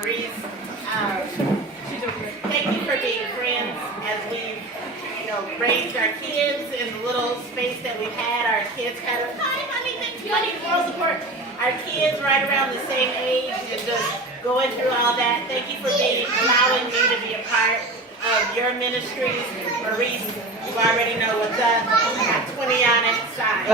Maurice. Thank you for being friends as we've, raised our kids in the little space that we've had. Our kids kind of, hi, honey, thank you, I need moral support. Our kids right around the same age and just going through all that. Thank you for allowing me to be a part of your ministries. Maurice, you already know what's up. I got 20 on it. Sorry.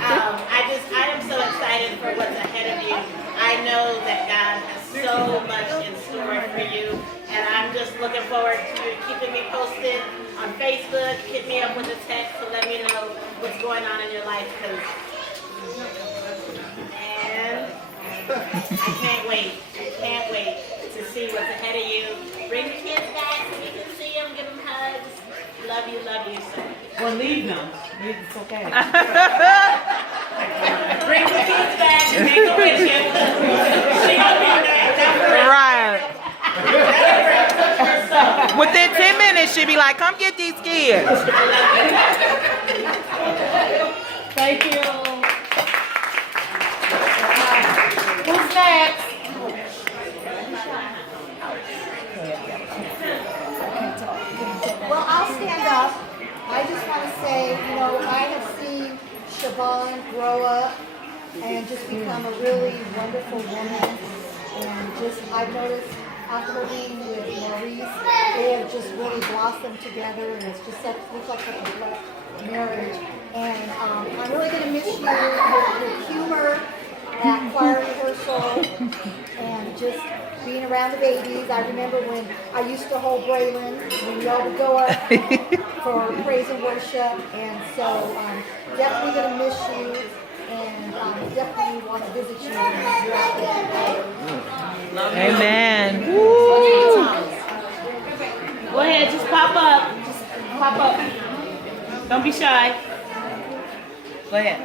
I am so excited for what's ahead of you. I know that God has so much in store for you, and I'm just looking forward to you keeping me posted on Facebook. Hit me up with a text to let me know what's going on in your life, and I can't wait. I can't wait to see what's ahead of you. Bring the kids back so we can see them, give them hugs. Love you so much. Well, leave them. It's okay. Bring the kids back and make a wish. She gonna be there. Right. Within 10 minutes, she'll be like, come get these kids. Thank you. Who's next? Well, I'll stand up. I just want to say, I have seen Shavonne grow up and just become a really wonderful woman. And I've noticed after her being with Maurice, they have just really blossomed together, and it's just looks like such a blessed marriage. And I'm really going to miss you, your humor at choir rehearsal, and just being around the babies. I remember when I used to hold Braylon, when we all would go up for praise and worship, and so definitely going to miss you, and definitely want to visit you throughout the day. Amen. Go ahead, just pop up. Just pop up. Don't be shy. Go ahead.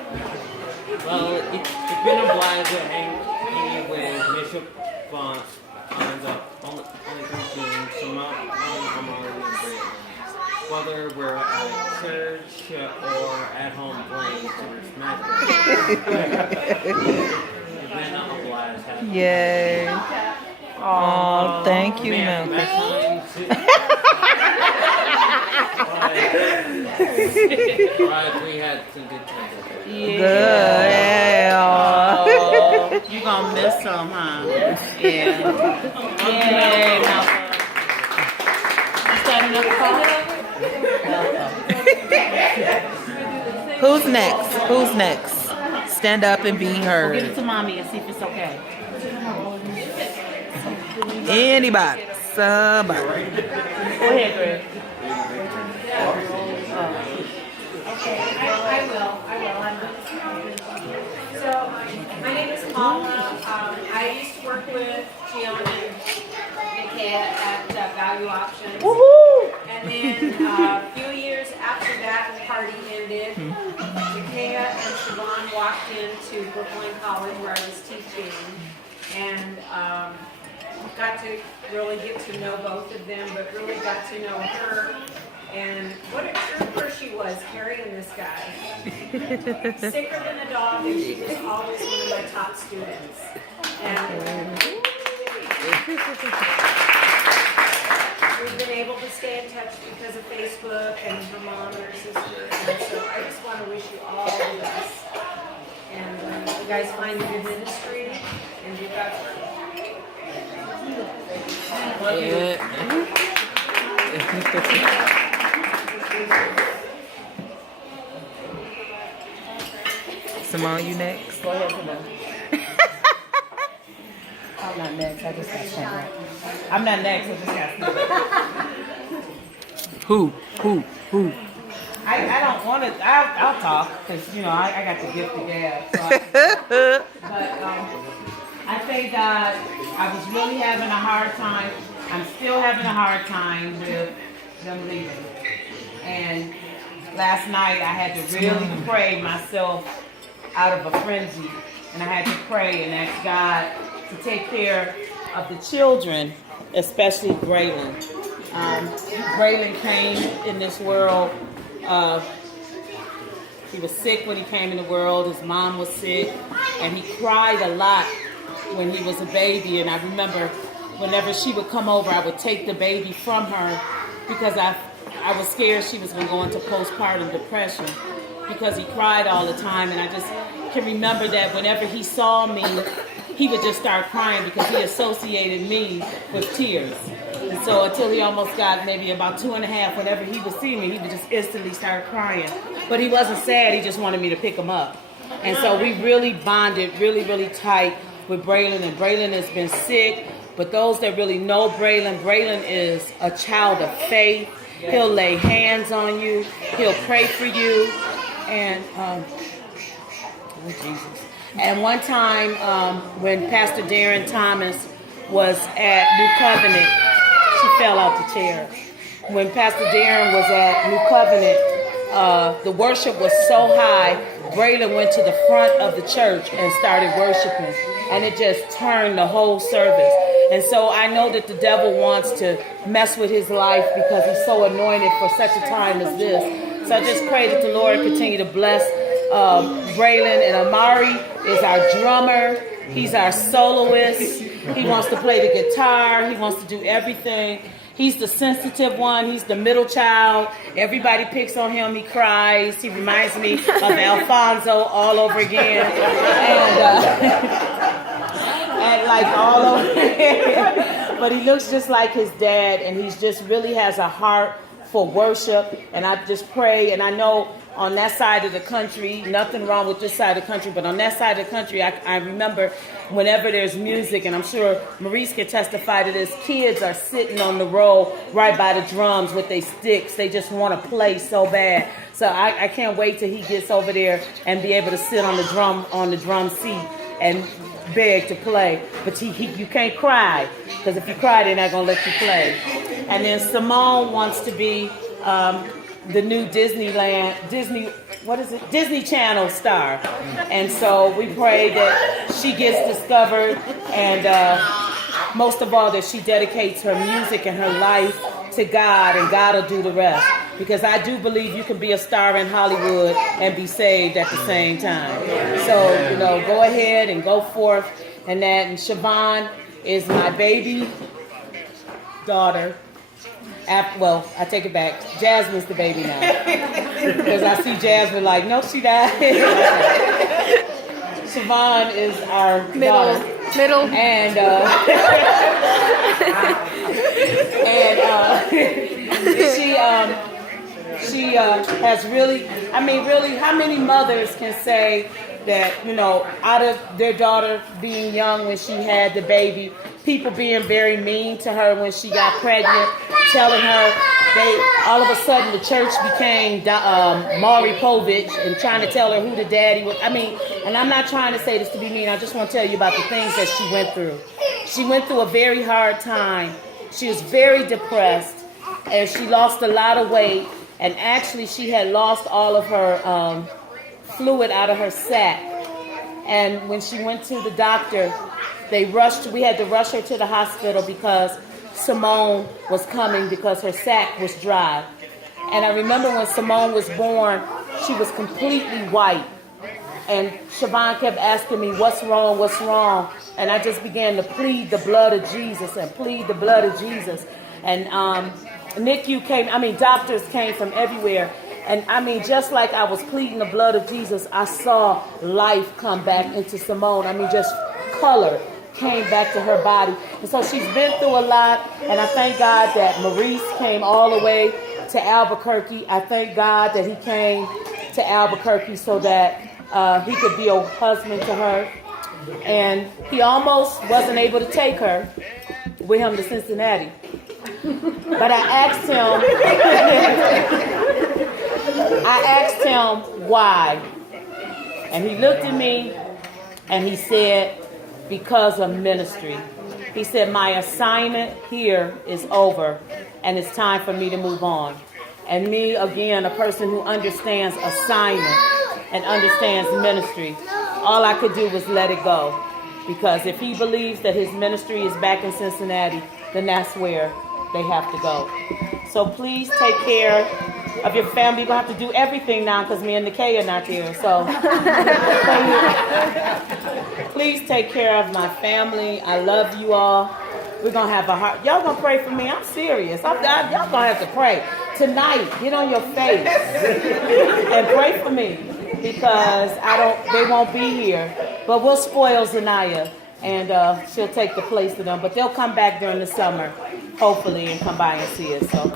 Well, it's been a pleasure hanging with Bishop Vance on the only Christian, so I'm already great. Whether we're at church or at home playing Super Smash. It's been a blast having you. Yay. Oh, thank you, Man, Malcolm. Right, we had some good times. Good. Yeah. Oh, you gonna miss some, huh? Yeah. Yay, Malcolm. You standing up? Who's next? Who's next? Stand up and be We'll give heard. it to mommy and see if it's okay. Anybody. Somebody. Go ahead, Greg. Okay, I will. So, my name is Paula. I used to work with Gion and Nikia at Value Options. Woohoo! And then a few years after that, the party ended. Nikia and Shavonne walked into Brookline College where I was teaching, and got to really get to know both of them, but really got to know her. And what a trooper she was carrying this guy. Sicker than a dog, and she was always one of my top students. And we've been able to stay in touch because of Facebook and her mom and her sister. And so I just want to wish you all the best. And you guys find your ministry and do God's work. Simone, you next? Go ahead, Simone. I'm not next. I just got sent. I'm not next. I just got sent. Who? I don't want to. I'll talk because I got the gift of gab. So I thank God. I was really having a hard time. I'm still having a hard time with them leaving. And last night I had to really pray myself out of a frenzy, and I had to pray and ask God to take care of the children, especially Braylon. Braylon came in this world. He was sick when he came in the world. His mom was sick, and he cried a lot when he was a baby. And I remember whenever she would come over, I would take the baby from her because I was scared she was going to go into postpartum depression because he cried all the time. And I just can remember that whenever he saw me, he would just start crying because he associated me with tears. And so until he almost got maybe about 2.5, whenever he would see me, he would just instantly start crying. But he wasn't sad, he just wanted me to pick him up. And so we really bonded really, really tight with Braylon. And Braylon has been sick. But those that really know Braylon, Braylon is a child of faith. He'll lay hands on you. He'll pray for you. And, oh Jesus. And one time when Pastor Darren Thomas was at New Covenant, she fell out the chair. When Pastor Darren was at New Covenant, the worship was so high, Braylon went to the front of the church and started worshiping. And it just turned the whole service. And so I know that the devil wants to mess with his life because he's so anointed for such a time as this. So I just pray that the Lord continue to bless Braylon. And Amari is our drummer. He's our soloist. He wants to play the guitar. He wants to do everything. He's the sensitive one. He's the middle child. Everybody picks on him. He cries. He reminds me of Alfonso all over again. And like all over again. But he looks just like his dad, and he just really has a heart for worship. And I just pray, and I know on that side of the country, nothing wrong with this side of the country, but on that side of the country, I remember whenever there's music, and I'm sure Maurice can testify to this, kids are sitting on the row right by the drums with their sticks. They just want to play so bad. So I can't wait till he gets over there and be able to sit on the drum seat and beg to play. But you can't cry, because if you cry, they're not going to let you play. And then Simone wants to be the new Disney Channel star. And so we pray that she gets discovered, and most of all that she dedicates her music and her life to God, and God will do the rest. Because I do believe you can be a star in Hollywood and be saved at the same time. So, go ahead and go forth and that. And Shavonne is my baby daughter. Well, I take it back. Jasmine's the baby now. Because I see Jasmine like, no, she died. Shavonne is our daughter. Middle. And she has really, how many mothers can say that, out of their daughter being young when she had the baby, people being very mean to her when she got pregnant, telling her all of a sudden the church became Maury Povich and trying to tell her who the daddy was. And I'm not trying to say this to be mean. I just want to tell you about the things that she went through. She went through a very hard time. She was very depressed, and she lost a lot of weight. And actually, she had lost all of her fluid out of her sac. And when she went to the doctor, we had to rush her to the hospital because Simone was coming because her sac was dry. And I remember when Simone was born, she was completely white. And Shavonne kept asking me, what's wrong, what's wrong? And I just began to plead the blood of Jesus and plead the blood of Jesus. And doctors came from everywhere. And just like I was pleading the blood of Jesus, I saw life come back into Simone. Just color came back to her body. And so she's been through a lot. And I thank God that Maurice came all the way to Albuquerque. I thank God that he came to Albuquerque so that he could be a husband to her. And he almost wasn't able to take her with him to Cincinnati. But I asked him why. And he looked at me and he said, because of ministry. He said, my assignment here is over and it's time for me to move on. And me, again, a person who understands assignment and understands ministry, all I could do was let it go. Because if he believes that his ministry is back in Cincinnati, then that's where they have to go. So please take care of your family. You're going to have to do everything now because me and Nikay are not here. So please take care of my family. I love you all. We're gonna have a heart. Y'all gonna pray for me? I'm serious. Y'all gonna have to pray tonight. Get on your face and pray for me because they won't be here. But we'll spoil Zanaya, and she'll take the place of them. But they'll come back during the summer, hopefully, and come by and see us. So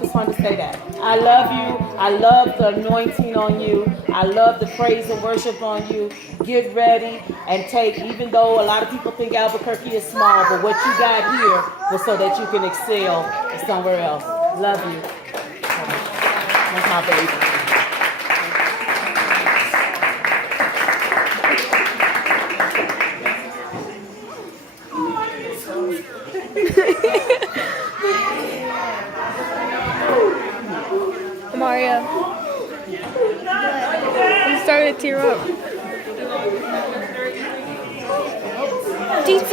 just wanted to say that. I love you. I love the anointing on you. I love the praise and worship on you. Get ready and take, even though a lot of people think Albuquerque is small, but what you got here was so that you can excel somewhere else. Love you. That's my baby. Mario, I'm starting to tear up. DC!